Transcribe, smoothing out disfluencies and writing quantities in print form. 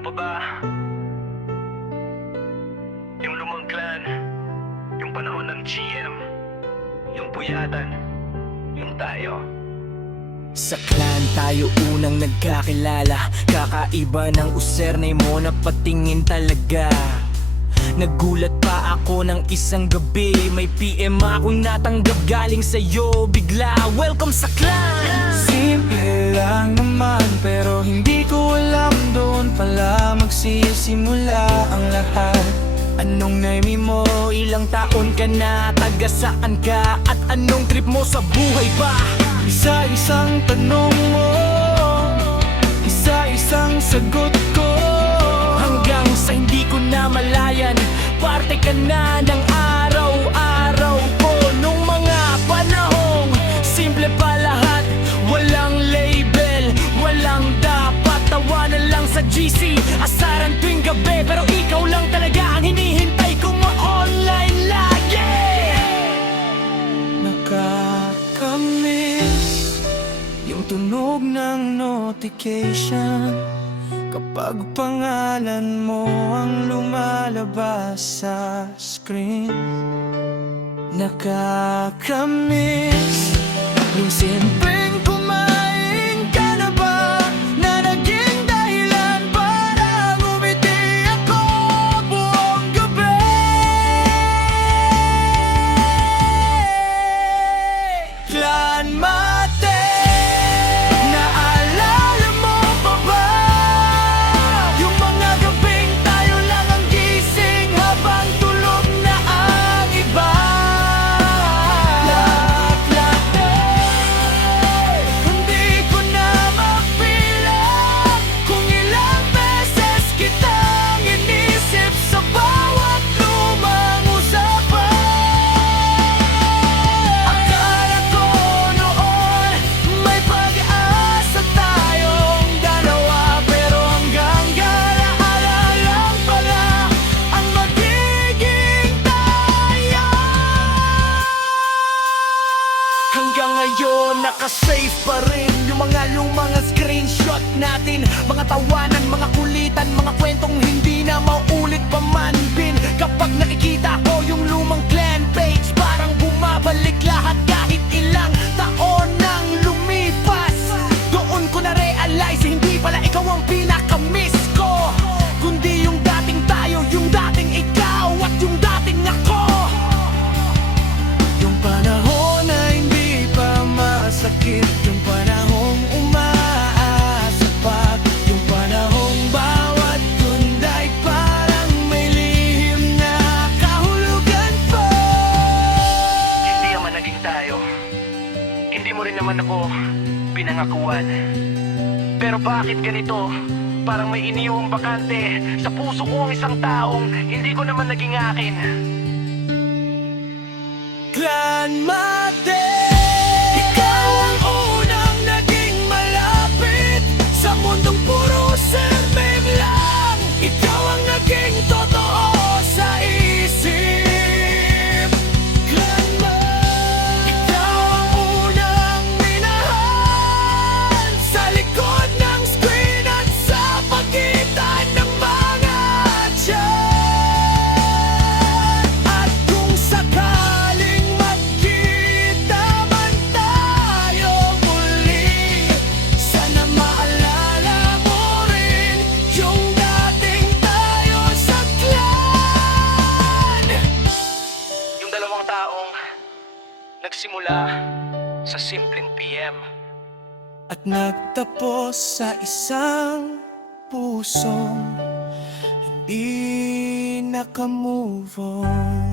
mo pa ba yung lumang clan, yung panahon ng GM, yung puyatan, yung tayo? Sa clan tayo unang nagkakilala. Kakaiba ng username mo na patingin talaga. Nagulat pa ako ng isang gabi, may PM akong natanggap galing sa'yo bigla. Welcome sa clan! Simple lang naman pero hindi ko alam doon pala magsisimula ang lahat. Anong name mo? Ilang taon ka na? Taga saan ka? At anong trip mo sa buhay ba? Isa-isang tanong mo, isa-isang sagot ko. Hanggang sa hindi ko na malayan, parte ka na ng araw-araw ko. Nung mga panahong simple pa lahat, walang label, walang dapat. Tawanan lang sa GC, asaran tuwing gabi. Pero ikaw lang talaga ang hinihintay kong ma-online lagi. Nakakamiss yung tunog ng notification kapag pangalan mo ang lumalabas sa screen. Nakakamiss yung simpleng kumain ka na ba na naging dahilan para ngumiti ako buong gabi. Clan Mate, naalala mo pa ba yung mga gabing tayo lang ang gising habang tulog na ang iba? Laklate, hindi ko na mapilang kung ilang beses kitang inisip sa bawat lumang usapan. Akala ko noon may pag-asa tayong dalawa, pero hanggang galaala lang pala ang magiging tayo. Hanggang ngayon nakasave pa rin yung mga lumang screenshot natin. Mga tawanan, mga kulitan, mga kwentong hindi na maulit pa man din. Kapag nakikita ko yung lumang clan page, parang bumabalik lahat kahit ilang taon nang lumipas. Doon ko na-realize, hindi pala ikaw ang pinaka-miss ko, kundi yung dating tayo, yung dating ikaw at yung dating ako. Yung panahon na hindi pa masakit, yung panahong umaasa pa, yung panahong bawat tunday parang may lihim na kahulugan pa. Hindi naman naging tayo, hindi mo rin naman ako pinangakuan. Pero bakit ganito? Parang may iniwang bakante sa puso ko ang isang taong hindi ko naman naging akin. Clan Mate, ikaw ang unang naging malapit sa mundong puro sermon lang. Ikaw ang naging totoo sa isip. Clan Mate, ikaw ang unang minahal sa likod ng screen at sa pagitan ng mga chat. At kung sakaling magkita man tayo muli, sana maalala mo rin yung dating tayo sa clan. Yung dalawang taong nagsimula sa simpleng PM. At nagtapos sa isang pusong hindi nakamove on.